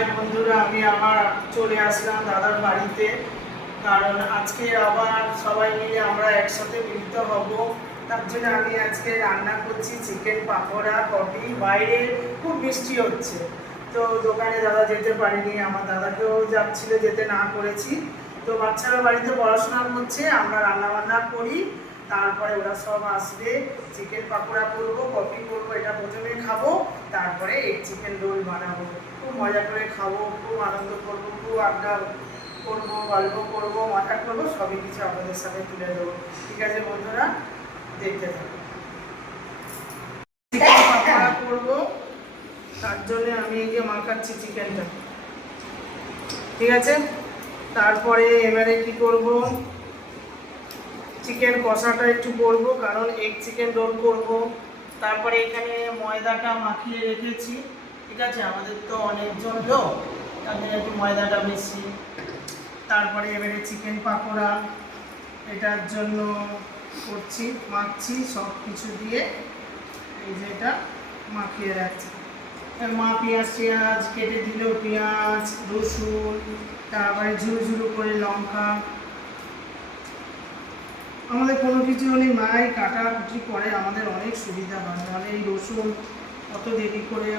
High বন্ধুরা, আমি আবার চলে আসলাম দাদার বাড়িতে। কারণ আজকে আবার সবাই মিলে আমরা একসাথে মিলিত হব। তার জন্য আমি আজকে রান্না করছি চিকেন পাকোড়া, কফি। বাইরে খুব বৃষ্টি হচ্ছে, তো দোকানে দাদা যেতে পারিনি, আমার দাদাকেও যাচ্ছিল, যেতে না করেছি। তো বাচ্চারা বাড়িতে পড়াশোনা করছে, আমরা রান্নাবান্না করি, তারপরে ওরা সব আসবে। চিকেন পাকোড়া করবো, কফি করবো, এটা প্রথমে খাবো, তারপরে এই চিকেন রোল বানাবো। খুব মজা করে খাবো, খুব আনন্দ করবো, খুব আড্ডা করবো, গল্প করবো, মজা করবো, সবই কিছু আপনাদের সাথে তুলে দেবো। ঠিক আছে বন্ধুরা, দেখতে থাকো। চিকেন পাকোড়া করবো, তার জন্য আমি এই যে মাখাচ্ছি চিকেনটা। ঠিক আছে, তারপরে এবারে কি করব, চিকেন কষাটা একটু করব, কারণ এগ চিকেন রোল করব। তারপরে এখানে ময়দাটা মাখিয়ে রেখেছি। ঠিক আছে, আমাদের তো অনেকজন লোক, তাদের একটু ময়দাটা বেশি। তারপরে এবারে চিকেন পাকোড়া, এটার জন্য করছি, মাখছি সব কিছু দিয়ে। এই যে এটা মাখিয়ে রাখছি। মা পেঁয়াজ কেটে দিল, পেঁয়াজ, রসুন, তারপরে ঝুরো ঝুরো করে লঙ্কা। আমাদের কোনো কিছু হলে মাই কাটাকুটি করে, আমাদের অনেক সুবিধা হয়। নাহলে এই রসুন অত দেরি করে,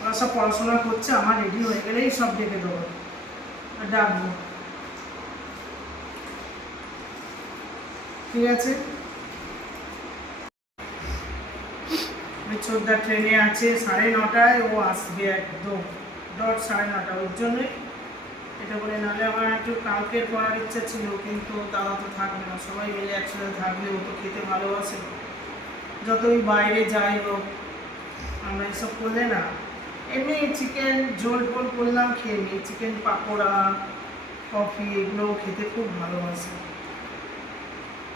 ওরা সব পড়াশোনা করছে, আমার রেডি হয়ে গেলেই সব ডেকে দেবো, ডাকবো। ঠিক আছে, ছোটদা ট্রেনে আছে, 9:30টায় ও আসবে, একদম ডট 9:30, ওর জন্যই এটা বলে। নাহলে আমার একটু কালকের করার ইচ্ছা ছিল, কিন্তু দাদা তো থাকবে না, সবাই মিলে একসাথে থাকলে ও তো খেতে ভালোবাসে। যতই বাইরে যাই হোক, আমরা এসব করলে না, এমনি চিকেন ঝোল টোল করলাম, খেয়ে নিই। চিকেন পাকোড়া, কফি, এগুলো খেতে খুব ভালোবাসে।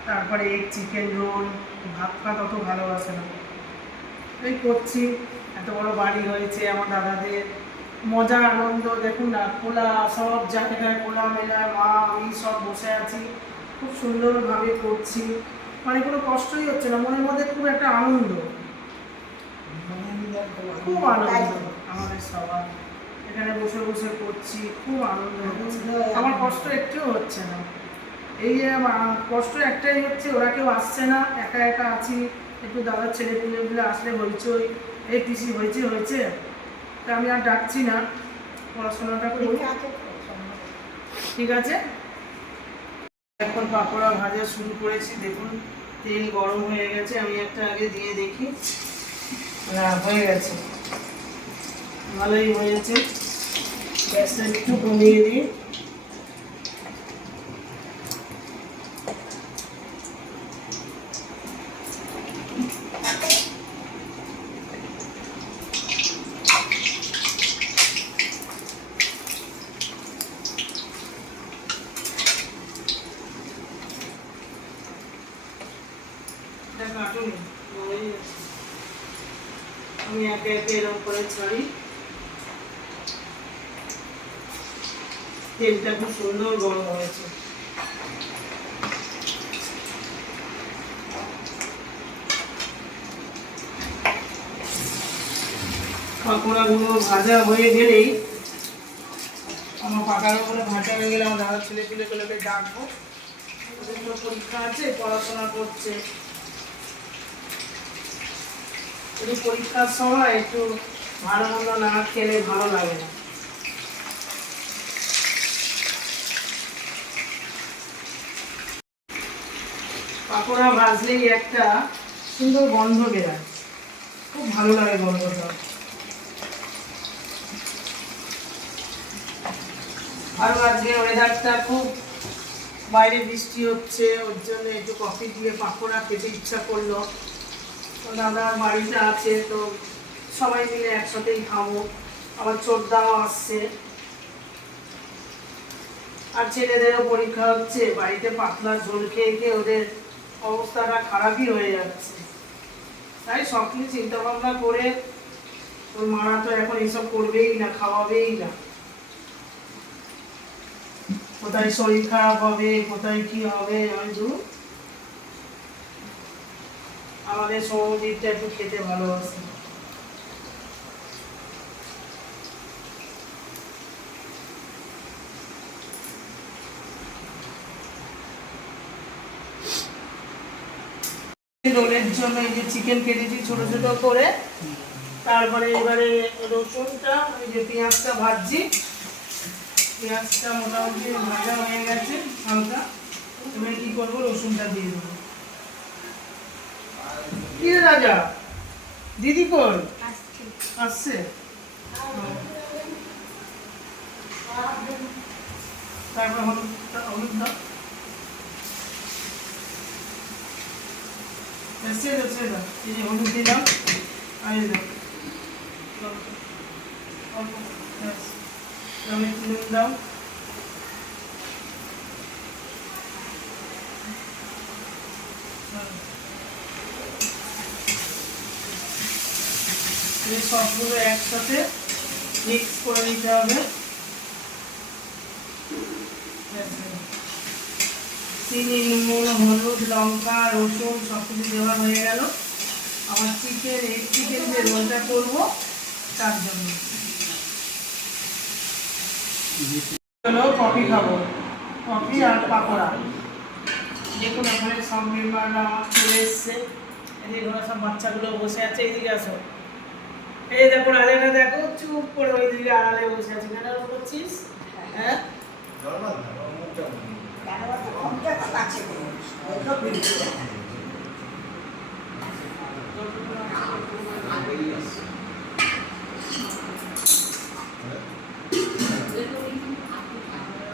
তারপরে এগ চিকেন রোল, ভাত অত ভালোবাসে না। এই করছি, এত বড় বাড়ি হয়েছে আমার দাদাদের, মজা আনন্দ দেখুন না, খোলা সব জায়গায়, খোলা মেলা, মা আমি সব বসে আছি, খুব সুন্দরভাবে করছি। মানে কোনো কষ্টই হচ্ছে না, মনের মধ্যে খুব একটা আনন্দ, খুব আনন্দ আমাদের সবার। এখানে বসে বসে করছি, খুব আনন্দ হচ্ছে, আমার কষ্ট একটুও হচ্ছে না। এই যে কষ্ট একটাই হচ্ছে, ওরা কেউ আসছে না, একা একা আছি। একটু দাদার ছেলে পুলেগুলো আসলে হইচই, এই পিসি হয়েছে হয়েছে, তা আমি আর ডাকছি না, পড়াশোনাটা করি। ঠিক আছে, এখন পাকোড়া ভাজা শুরু করেছি। দেখুন তেল গরম হয়ে গেছে, আমি একটা আগে দিয়ে দেখি। না, হয়ে গেছে, ভালোই হয়েছে। গ্যাসটা একটু কমিয়ে দিই। আমি একে একে এরকম করে ছাড়ি। তেলটা খুব সুন্দর গরম হয়েছে। পাকোড়াগুলো ভাজা হয়ে গেলেই, আমার পাকাগুলো ভাজা হয়ে গেলে আমার দাদা ছেলেগুলোকে ডাকবো। ওদের তো পরীক্ষা আছে, পড়াশোনা করছে। একটু পরীক্ষার সময় একটু ভালো মন্দ না খেলে ভালো লাগে না। পাকোড়া ভাজলেই একটা সুন্দর গন্ধ বেরোয়, খুব ভালো লাগে গন্ধটা। আর আজকে ওয়েদারটা খুব, বাইরে বৃষ্টি হচ্ছে, ওর জন্য একটু কফি দিয়ে পাকোড়া খেতে ইচ্ছা করলো। দাদা বাড়িতে আছে, তো সবাই মিলে একসাথেই খাবো। আবার ছোটদাও আসছে, আর ছেলেদেরও পরীক্ষা হচ্ছে। বাড়িতে পাতলা ঝোল খেয়ে খেয়ে ওদের অবস্থাটা খারাপই হয়ে যাচ্ছে। তাই সব কিছু চিন্তা ভাবনা করে, ওর মারা তো এখন এসব করবেই না, খাওয়াবেই না। কোথায় শরীর খারাপ হবে, কোথায় কি হবে, হয়তো আমাদের সৌজিৎটা একটু খেতে ভালোবাসে। রোলের জন্য এই যে চিকেন কেটেছি ছোট ছোট করে, তারপরে এবারে রসুনটা এই যে পেঁয়াজটা ভাজছি, পেঁয়াজটা মোটামুটি ভাজা হয়ে গেছে হালকা। এবারে কি করবো, রসুনটা দিয়ে দেবো। কি রে রাজা, দিদি কই আসছে? তারপর হলুদ দাও, এই যে হলুদ দিলাম, আর এই দাও নুন দাও, সবগুলো একসাথে মিক্স করে নিতে হবে। চিনি, নুন, হলুদ, লঙ্কা, রসুন সব কিছু দেওয়া হয়ে গেল। আমার চিকেন এগ চিকেন যে রোলটা করবো তার জন্য হলো কফি খাবো, কফি আর পাকোড়া। দেখুন এখানে সব মেম্বাররা আমার চলে এসছে। এদিকে ওরা সব বাচ্চাগুলো বসে আছে, এইদিকে আসো। এই দেখো রাজাটা দেখো চুপ করে ওইদিকে আড়ালে বসে আছে। কেন করছিস? হ্যাঁ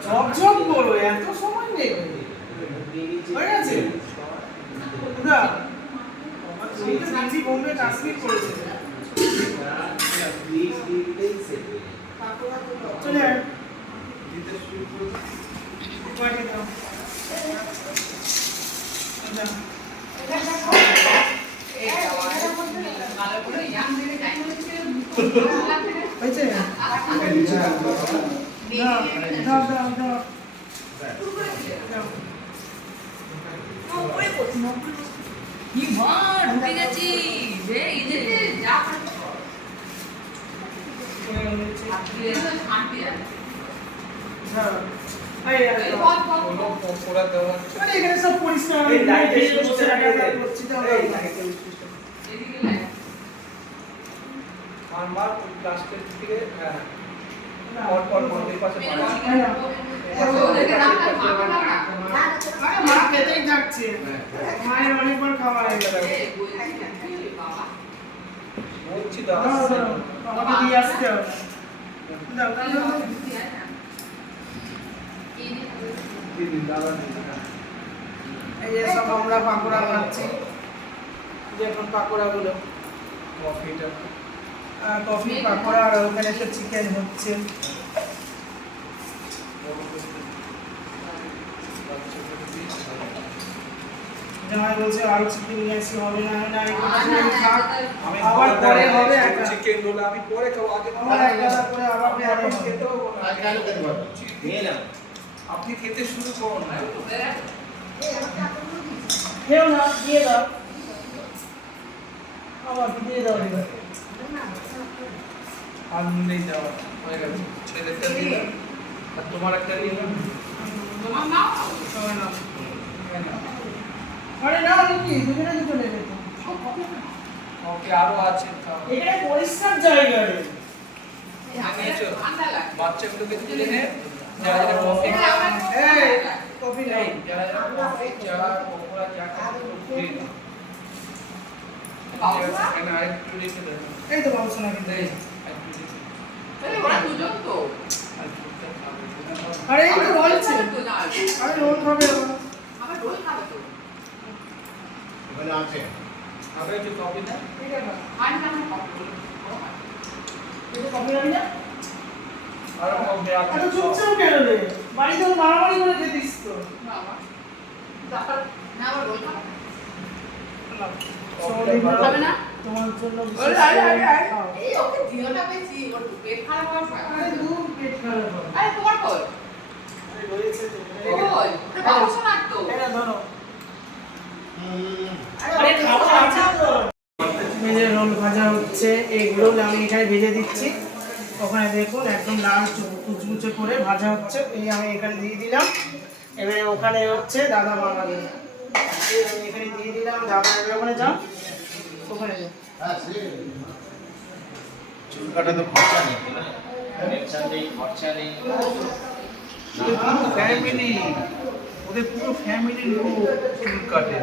ঝকঝক করো, এত সময় নেই হয়ে গেছে। বোম্বে কাশ্মীর করেছে চলে ঢুকে গেছি রে এই যে যা এখানে সব পরিষ্কার মা খেতেই থাকছে, মায়ের অনেকবার খাওয়া হয়ে গেল। আমাকে দিয়ে আসতে হবে। এই যে সব আমরা পাকোড়া খাচ্ছি, যে এখন পাকোড়াগুলো কফি পাকোড়া, আর ওখানে একটা চিকেন হচ্ছে। জামাই বলছে আরো চিকেন নিয়ে আসি, হবে না না আবার পরে হবে। চিকেন রোল আমি পরে খাবো, আগে করে আবার খেতে হবে। আপনি খেতে শুরু করুন না, খেও না, দিয়ে দাও আবার দিয়ে দাও। আর নেই যাওয়া হয়ে গেছে, ছেলেটা দিলাম আর তোমার একটা দিলাম, তোমার নাও সবাই নাও। আরে না নাকি দুজনে দুটো নেবে তো, ওকে আরো আছে এখানে পরিষ্কার জায়গা রে। বাচ্চাগুলোকে তুলে নে, যারা যারা কফি এই কফি নেই, যারা যারা কফি চা পকোড়া চা খাবে এখানে আরেকটু লিখে দেন। এই তো বাবু শোনা কিন্তু এই ওরা দুজন তো, আরে এই তো বলছে আরে রোল খাবে, আমার রোল খাবে তো ওখানে আছে খাবে একটু কফি না, ঠিক আছে আর না কফি একটু কফি রাখি না। আর কফি আছে এত চুপচাপ কেন রে, বাড়িতে মারামারি করে খেতিস তো। বাবা তারপর না আমার রোল খাবে খাবে না তোমার জন্য। এই ওকে দিও না বেশি, ওর পেট খারাপ হবে। আরে দূর পেট খারাপ হবে। আরে তোমার কই আরে রয়েছে তো ওই বাবা শোনা তো এটা ধরো। আরে খাবো আছে তো। ভেজে রোল ভাজা হচ্ছে, এগুলো আমি এখানে ভেজে দিচ্ছি। ওখানে দেখুন একদম লাল কুচকুচে করে ভাজা হচ্ছে, এই আমি এখানে দিয়ে দিলাম। এবারে ওখানে হচ্ছে দাদা বানাবে। এই আমি এখানে দিয়ে দিলাম, দাদা ওখানে যাও, ওখানে যাও। হ্যাঁ সে চুল কাটা তো খরচা নেই, টেনশন নেই, খরচা নেই। ফ্যামিলি, ওদের পুরো ফ্যামিলির লোক চুল কাটে,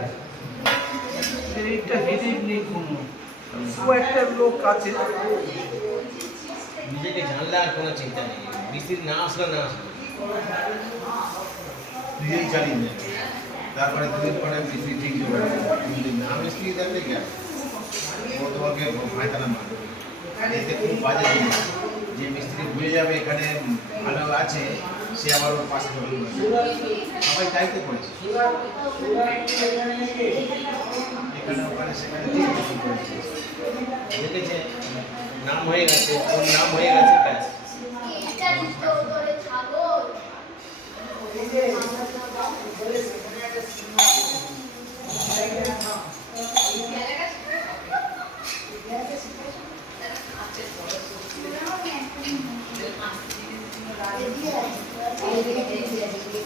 এদের এইটা হেডেক নেই কোনো। ও একটা লোক আছে, নিজেকে জানলে আর কোনো চিন্তা নেই, মিস্ত্রি না আসলে না আসলে নিজেই চালিয়ে নেয়, তারপরে দুদিন পরে মিস্ত্রি ঠিক জমে না মিস্ত্রি দেখলে গেল ও তোমাকে ফায়দানা মারবে। এতে খুব বাজে জিনিস, যে মিস্ত্রি বুঝে যাবে এখানে ভালো আছে, সে আবার ওর পাশে ধরে বসবে। সবাই দায়িত্ব করেছে, এখানে ওখানে সেখানে ঠিক কিছু করেছে। দেখেছে নাম হয়ে গেছে, ওর নাম হয়ে গেছে, ব্যাস।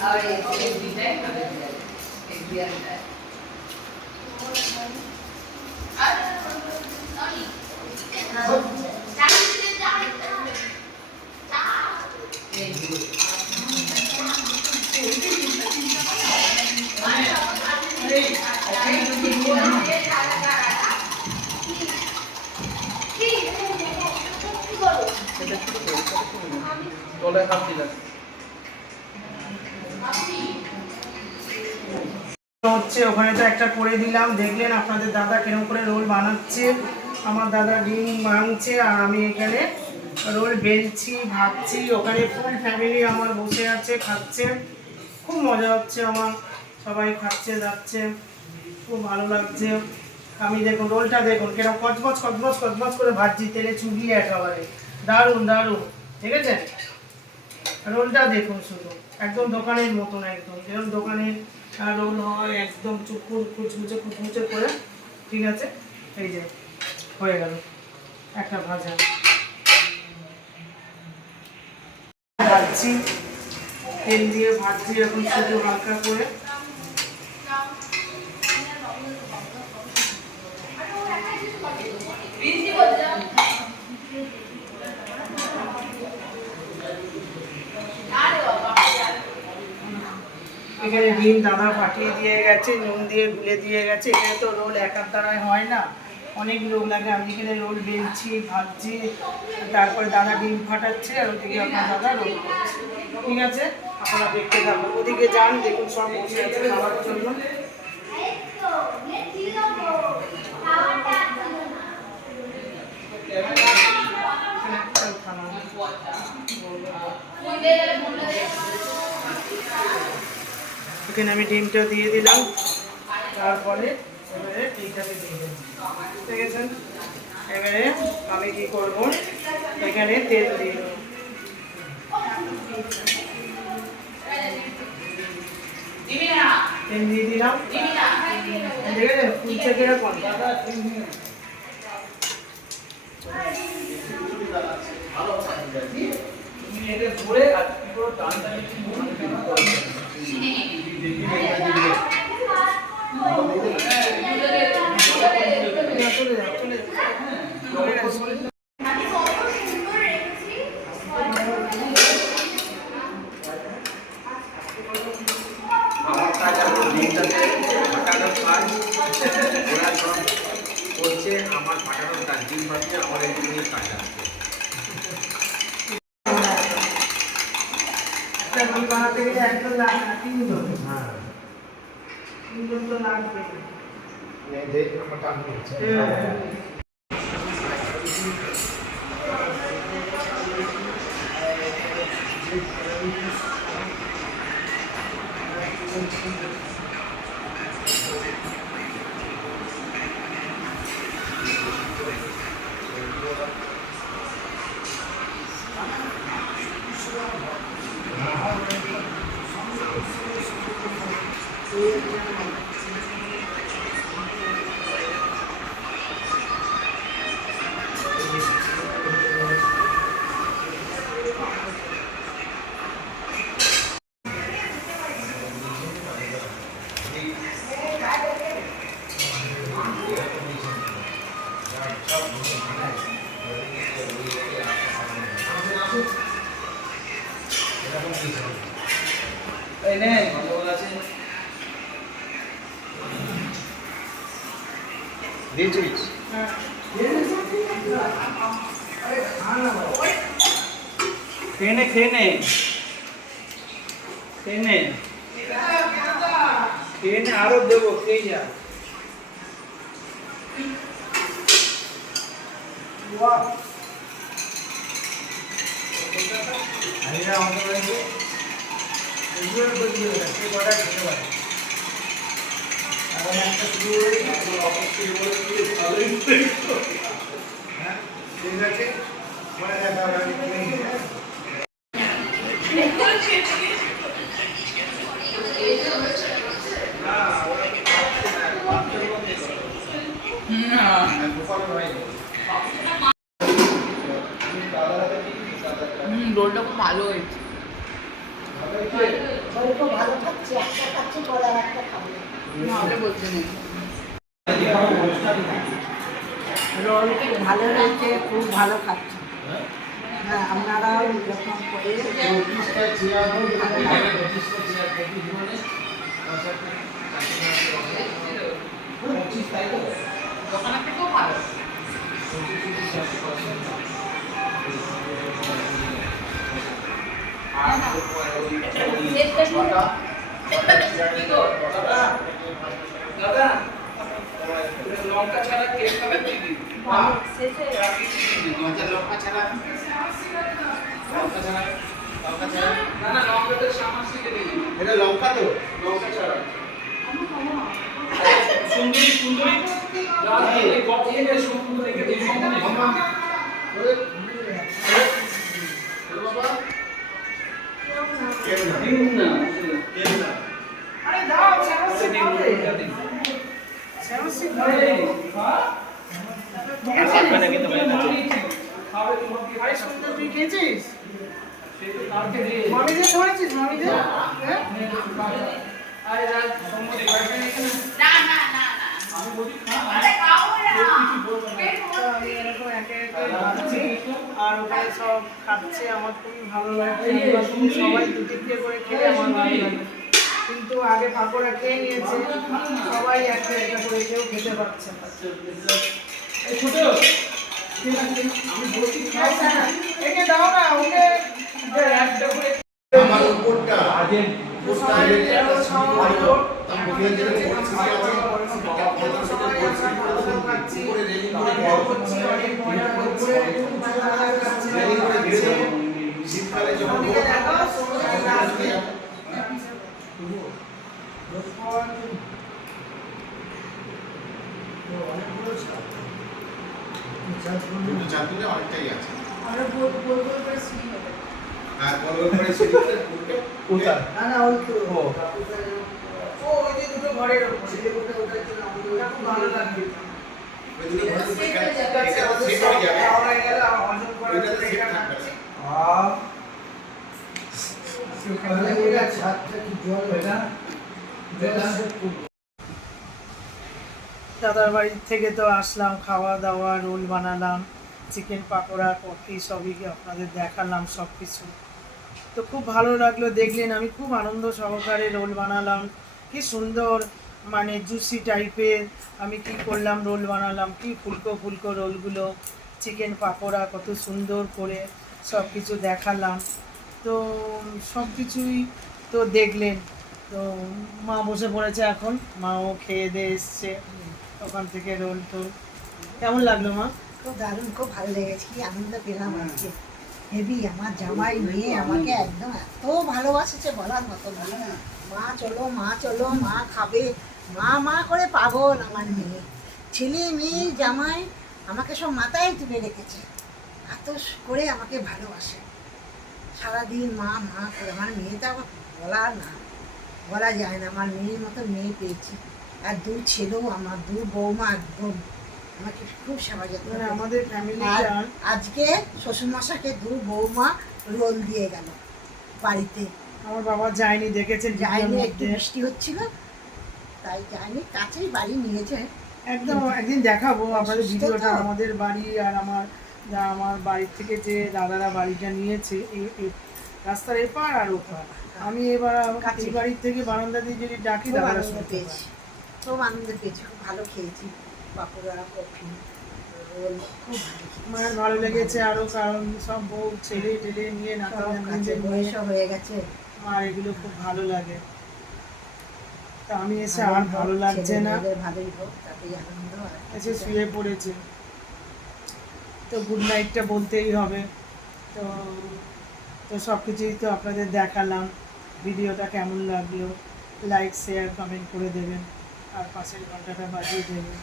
আর এই ডিজাইন করে এই ডিজাইনটা আর ননি তলায় হাত দিলাম। হচ্ছে ওখানে তো একটা করে দিলাম, দেখলেন আপনাদের দাদা কিরকম করে রোল বানাচ্ছে। আমার দাদা ডিম ভাঙছে আর আমি এখানে রোল বেলছি, ভাজছি। ওখানে ফুল ফ্যামিলি আমার বসে আছে, খাচ্ছে, খুব মজা হচ্ছে আমার, সবাই খাচ্ছে যাচ্ছে, খুব ভালো লাগছে। আমি দেখুন রোলটা দেখুন কিরকম কচমচ কচমচ কচমচ করে ভাজছি, তেলে চুবিয়ে একেবারে দারুণ দারুণ, ঠিক আছে। রোলটা দেখুন শুধু একদম দোকানের মতন, একদম যেরকম দোকানের রোল হয়, একদম চুকুর কুচমুচে কুচমুচে করে, ঠিক আছে। এই যে হয়ে গেল একটা ভাজা। ভাজছি, তেল দিয়ে ভাজছি এখন শুধু হালকা করে। এখানে ডিম দাদা ফাটিয়ে দিয়ে গেছে, নুন দিয়ে গুলে দিয়ে গেছে। এখানে তো রোল একার দ্বারায় হয় না, অনেক লোক লাগে। আমি এখানে রোল বেলছি, ভাজছি, তারপরে দাদা ডিম ফাটাচ্ছে আর ওদিকে আপনার দাদা রোল করছে, ঠিক আছে। আপনারা দেখতে থাকুন, ওদিকে যান, দেখুন সব বসে আছে খাওয়ার জন্য। এখানে আমি ডিমটা দিয়ে দিলাম, তারপরে এবারে এইটাকে দিয়ে দেবো, ঠিক আছে। এবারে আমি কি করবো, এখানে তেল দিয়ে দেবো, তেল দিয়ে দিলাম, ঠিক আছে। ফুলছে কিরকম এটা ধরে আর কি করে টানটা আমার কাজ আমার ডিমটাতে ফাটানোর কাজ, ওরা সব করছে আমার ফাটানোর কাজ। ডিম ভাজছে আমার এই কাজ আছে। একটা রোল বানাতে গেলে একজন লাগে না, তিনজন, তিনজন তো লাগবে। আমার টান পড়ছে। এই নে গন্ডগোল আছে। দিয়েছিস? খেয়ে নে খেয়ে নে খেয়ে নে খেয়ে নে, আরো দেবো, খেয়ে যা। ঠিক আছে, পরে দেখা হবে। রোলটা খুব ভালো হয়েছে। অল্প ভালো খাচ্ছি, একটা খাচ্ছি পরে আর একটা খাবো। ভালো বলছে না। রোল ভালো হয়েছে, খুব ভালো খাচ্ছি। হ্যাঁ, আপনারাও যখন করে দোকানের থেকেও ভালো। দাদা লঙ্কা ছাড়া কেক খাবেন দিদি? লঙ্কা ছাড়া না না, লঙ্কাটা সামাসিকে দিদি। এটা লঙ্কা তো? লঙ্কা ছাড়া সুন্দরী সুন্দরী দাদা এই কপিয়ে নে সুন্দরীকে দিদি। বাবা কেন না? দিন না কেন না? আরে দাও শ্যামাসি দিন খাবে। না দিন। শ্যামাসি খাবে। হ্যাঁ খেয়েছিস? কিন্তু ভাই না খাবে তোমার কি আরে সুন্দর, তুই খেয়েছিস? সেই তো কালকে দিয়ে মামিদের ধরেছিস মামিদের? হ্যাঁ? আরে রাত সম্মতি বাইরে এখানে না না না না। আমি বলি খা আরে খাবো না। তো আমি এরকম একে একে খাচ্ছি, আর ওখানে সব খাচ্ছে, আমার খুবই ভালো লাগছে। সবাই দুদিকে করে খেলে আমার ভালো লাগে, কিন্তু আগে পাকোড়া খেয়ে নিয়েছে, সবাই একটা একটা করে কেউ খেতে পারছে না। এই ছোট ঠিক আছে আমি বলছি খা একে দাও না, ওকে একটা করে আমার উপরটা আজে উপরটা সবাই রেডি খেলো, আছে। সবাই তার মধ্যে যে পরিস্থিতি আছে, এটা পঞ্চাশ টাকা পরিস্থিতি করে রেডি করে খাওয়া হচ্ছে। রেডি করে দিয়ে দেবো। শীতকালে যখন রোদ থাকে, তখন চলে যাবে। কিন্তু চাঁদপুরে অনেকটাই আছে। আমরা গোল গোল গোল করে সিঁড়ি হবে। আর বড় করে সিঁড়িতে উঠে উতার না না ওই তো ও ও ওই যে দুটো ঘরের ওপরে, ওটার জন্য ওটা খুব ভালো লাগবে। ওই দুটো ঘরে তো এটা সেট হয়ে যাবে। খাওয়া গেলে হজম করার ওইটাতে জন্য সেট এটা থাকবে খাচ্ছি। দাদার বাড়ি থেকে তো আসলাম, খাওয়া দাওয়া, রোল বানালাম, চিকেন পাকোড়া, কফি সবই আপনাদের দেখালাম সব কিছু। তো খুব ভালো লাগলো, দেখলেন আমি খুব আনন্দ সহকারে রোল বানালাম, কি সুন্দর মানে জুসি টাইপের। আমি কি করলাম, রোল বানালাম, কি ফুলকো ফুলকো রোলগুলো, চিকেন পাকোড়া কত সুন্দর করে সব কিছু দেখালাম। তো সব কিছুই তো দেখলেন। তো মা বসে পড়েছে এখন, মাও খেয়ে দিয়ে এসছে ওখান থেকে রোল টোল। কেমন লাগলো মা? খুব দারুণ, খুব ভালো লেগেছে, কি আনন্দ পেলাম আজকে। হেবি, আমার জামাই মেয়ে আমাকে একদম এত ভালোবাসেছে বলার মতো না। মা চলো মা চলো, মা খাবে, মা মা করে পাগল আমার মেয়ে। ছেলে মেয়ে জামাই আমাকে সব মাথায় তুলে রেখেছে, এত করে আমাকে ভালোবাসে সারাদিন মা মা করে। আমার মেয়েটা আমার বলার না, বলা যায় না, আমার মেয়ের মতো মেয়ে পেয়েছি। আর দু ছেলেও আমার, দু বৌমা একদম আমাকে খুব সেবা যত্ন মানে করে। আমাদের আর ফ্যামিলিটা আজকে শ্বশুরমশাকে দু বৌমা রোল দিয়ে গেল বাড়িতে। আমার বাবা যায়নি, দেখেছেন যায়নি, ভিডিওর একটু মধ্যে। বৃষ্টি হচ্ছিল তাই যায়নি, কাছেই বাড়ি নিয়েছে। একদম একদিন দেখাবো আপনাদের অসুস্থ ভিডিওটা, তো। আমাদের বাড়ি আর আমার বাড়ির থেকে যে দাদারা বাড়িটা নিয়েছে রাস্তার এপার আর ওপার। আমি এবার কাছে। এই বাড়ির থেকে বারান্দা দিয়ে যদি ডাকি খুব দাদারা আনন্দ শুনতে পেয়েছি, পায়। খুব আনন্দ পেয়েছি, খুব ভালো খেয়েছি, পাকোড়া, কফি, রোল, খুব ভালো খেয়েছি। মায়ের ভালো লেগেছে আরো, কারণ সব বউ ছেলে টেলে নিয়ে সব নাতি কাছে, নাতনিদের নিয়ে বয়সও হয়ে গেছে। আমার এগুলো খুব ভালো লাগে। তা আমি এসে ভালোই আর হোক, ভালো লাগছে ছেলে না, মেয়েদের ভালোই হোক, তাতেই আনন্দ। আর এসে শুয়ে পড়েছে। তো গুড নাইটটা বলতেই হবে। তো তো সব কিছুই তো আপনাদের দেখালাম। ভিডিওটা কেমন লাগলো লাইক শেয়ার কমেন্ট করে দেবেন, আর পাশের ঘন্টাটা বাজিয়ে দেবেন।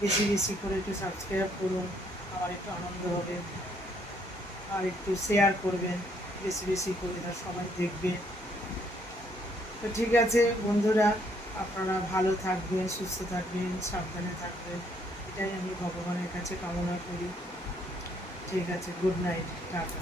বেশি বেশি করে একটু সাবস্ক্রাইব করুন, আমার একটু আনন্দ হবে। আর একটু শেয়ার করবেন বেশি বেশি করে, তা সবাই দেখবে। তো ঠিক আছে বন্ধুরা, আপনারা ভালো থাকবেন, সুস্থ থাকবেন, সাবধানে থাকবেন, এটাই আমি ভগবানের কাছে কামনা করি। ঠিক আছে, গুড নাইট, টাটা।